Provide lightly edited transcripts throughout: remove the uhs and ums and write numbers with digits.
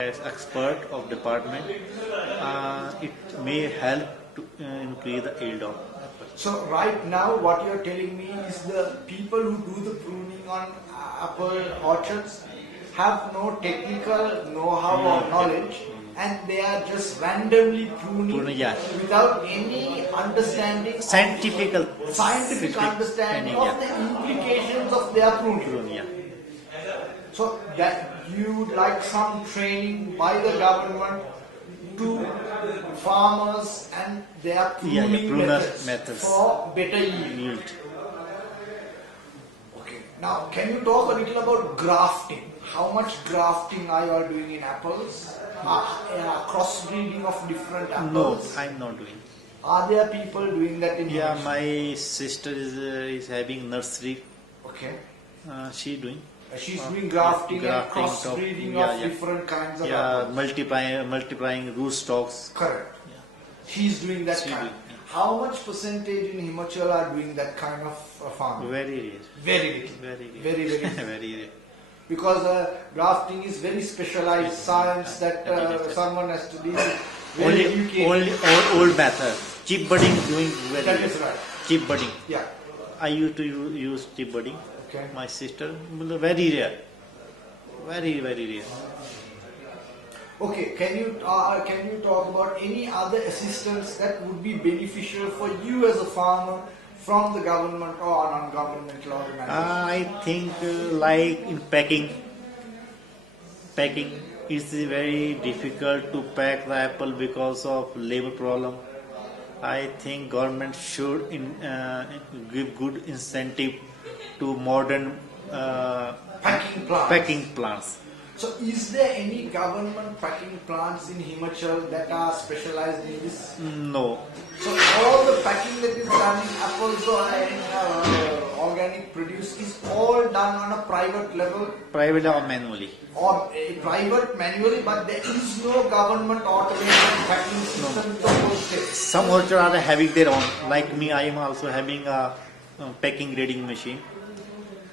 as expert of department, it may help to increase the yield of apple. So right now what you're telling me is the people who do the pruning on apple orchards have no technical know-how or knowledge, and they are just randomly pruning Yeah. without any understanding, Scientific understanding of the implications of their pruning. Yeah. So that you would like some training by the government to farmers and their pruning methods for better yield. Okay. Now, can you talk a little about grafting? How much grafting are you all doing in apples? Crossbreeding of different apples? No, I'm not doing. Are there people doing that in Yeah, Himachal? my sister is having nursery. Okay. She doing. She's doing grafting and grafting crossbreeding of different kinds of apples. multiplying root stocks. Correct. Yeah. She's doing that She kind. doing, How much percentage in Himachal are doing that kind of farming? Very rare. Very little. Very rare. Very, very little. Very rare. Because grafting is very specialized science that someone has to be very educated. Old method. Chip budding doing very That well. is right. Chip budding. Yeah. I used to use chip budding. Okay. My sister, very rare. Very, very rare. Okay. Can you talk about any other assistance that would be beneficial for you as a farmer from the government or non-governmental organization? I think like in packing is very difficult to pack the apple because of labor problem. I think government should give good incentive to modern Packing plants. plants. So is there any government packing plants in Himachal that are specialized in this? No, So all the packing that is done in apples or in organic produce is all done on a private level private or manually. or private manually, but there is no government automated packing system to host it. Some orchards are having their own. Like me, I am also having a packing grading machine.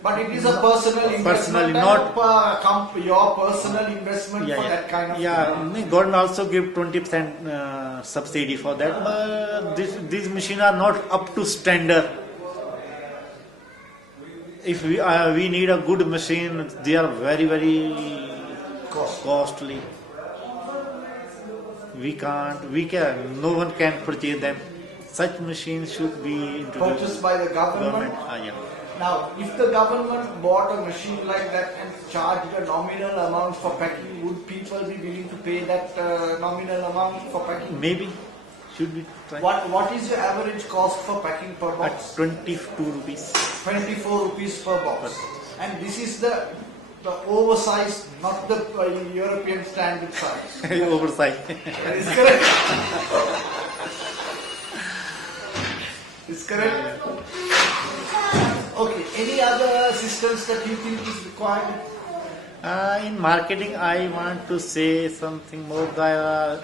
But it is a personal investment, Personally, and not- your personal investment for that kind of thing. Government also give 20% subsidy for that. But these machines are not up to standard. If we need a good machine, they are very, very costly. No one can purchase them. Such machines should be introduced. Purchased by the government. Yeah. Now, if the government bought a machine like that and charged a nominal amount for packing, would people be willing to pay that nominal amount for packing? Maybe should be tried. What is your average cost for packing per At box? 22 rupees. 24 rupees per box. And this is the oversized, not the European standard size. Oversized. That is correct. Is correct? Okay. Any other assistance that you think is required? In marketing, I want to say something more. The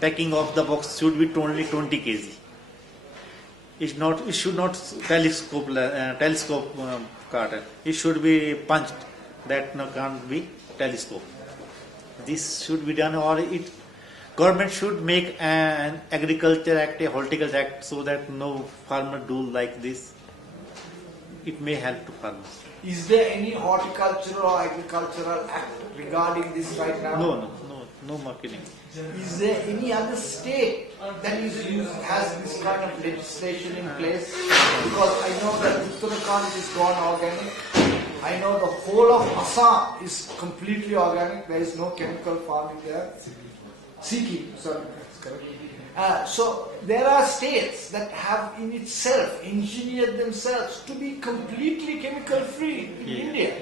packing of the box should be only 20 kg. It should not telescope carton. It should be punched. That can't be telescope. This should be done, or government should make an agriculture act, a horticulture act, so that no farmer do like this. It may help to farmers. Is there any horticultural or agricultural act regarding this right now? No marketing. Is there any other state that has this kind of legislation in place? Because I know that Uttarakhand is gone organic. I know the whole of Assam is completely organic. There is no chemical farming there. Sikkim, sorry, that's correct. So there are states that have in itself engineered themselves to be completely chemical free in India.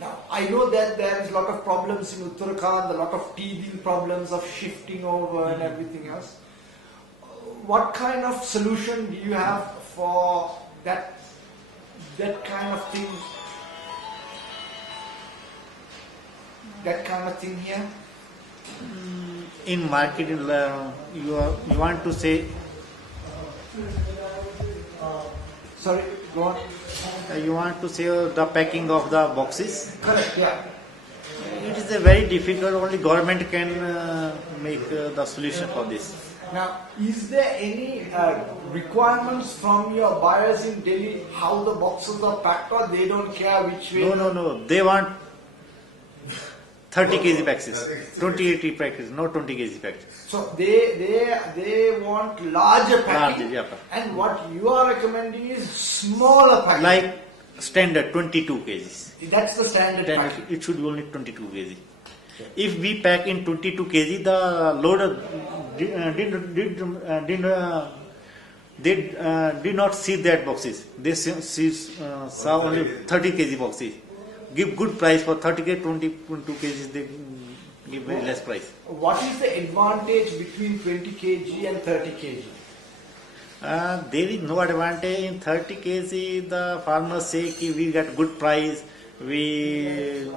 Now, I know that there is a lot of problems in Uttarakhand, a lot of teething problems of shifting over and everything else. What kind of solution do you have for that kind of thing? That kind of thing here? In marketing, you want to say Sorry, go on. You want to say the packing of the boxes? Correct, yeah. It is is a very difficult. Only government can make the solution for this. Now, is there any requirements from your buyers in Delhi how the boxes are packed, or they don't care which way? No. They want 30 kg packages, 20 packages, not 20 kg packages. So they want larger packing, Larger, yeah. and what you are recommending is smaller packing. Like standard 22 kgs. That's the standard Then packing. it should be only 22 kg. If we pack in 22 kg, the loader did not see that boxes. They saw only 30 kg boxes. Give good price for 30 kg, 22 kg. They give very less price. What is the advantage between 20 kg and 30 kg? There is no advantage in 30 kg. The farmers say ki we get good price. We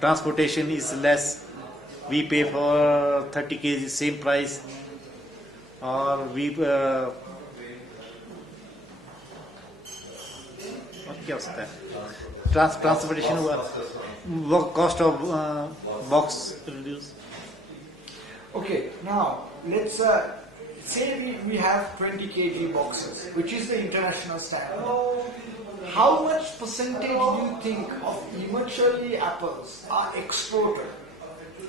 transportation is less. We pay for 30 kg same price. Or we क्या हो सकता है transportation हुआ cost of box reduce. Okay, now let's say we have 20 kg boxes, which is the international standard. How much percentage do you think of Himachali apples are exported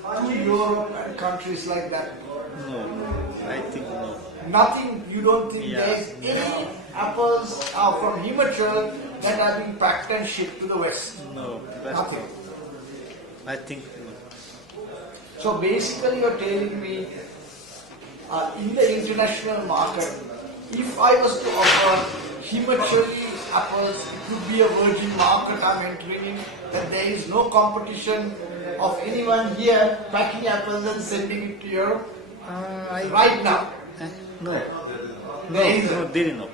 to Europe and countries like that? No, I think no. Nothing. You don't think Yeah. there is any apples from Himachal that are being packed and shipped to the West? No, that's Nothing. I think no. So basically you're telling me in the international market, if I was to offer Himachali apples, it would be a virgin market I'm entering in, that there is no competition of anyone here packing apples and sending it to Europe right now. No, There is there is no.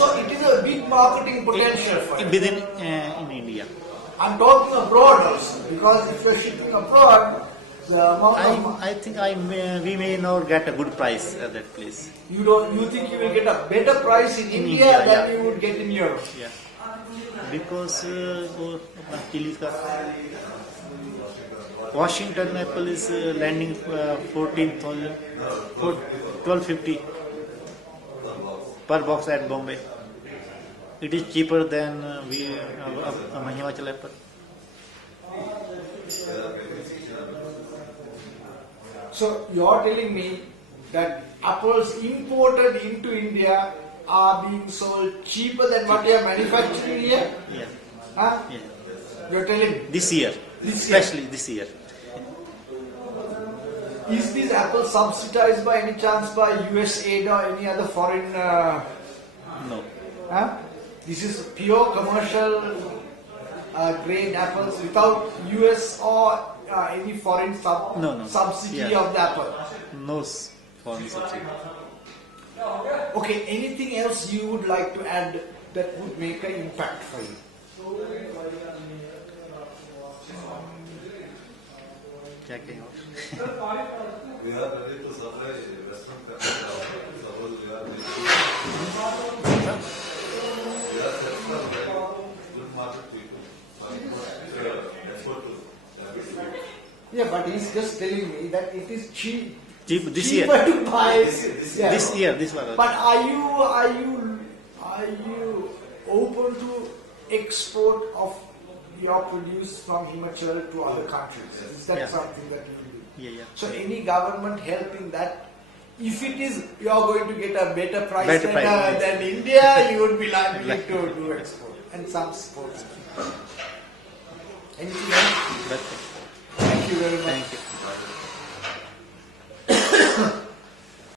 So it is a big marketing potential for you. Within in India. I'm talking abroad also, because if you're shipping abroad, the amount of I think we may not get a good price at that place. you think you will get a better price in India India, than yeah. you would get in Europe. Yeah. Because वो अपना chilli का Washington apple is landing 1250 per box at Bombay. It is cheaper than Himachal apple. So you're telling me that apples imported into India are being sold cheaper than what they are manufacturing here? Yeah. Huh? Yeah. You're telling me. This year, This year. especially this year. Is this apple subsidized by any chance by USAID or any other foreign? No. Huh? This is pure commercial grade apples without US or any foreign No. subsidy Yeah. of the apple. No foreign subsidy. Okay, anything else you would like to add that would make an impact for you? क्या कहें और? We are ready to supply Western countries. Suppose we are ready to. We are set for very good market people. Export to diabetes. Yeah, but he's just telling me that it is Cheap this cheaper year. to buy. Yeah. This year, this one. But are you open to export of your produce from Himachal to other countries? Is that Yeah. something that you do? Yeah. So any government help in that? If it is you are going to get a better price Better price. than India, you would be likely to do export and some sports. Anything else? That's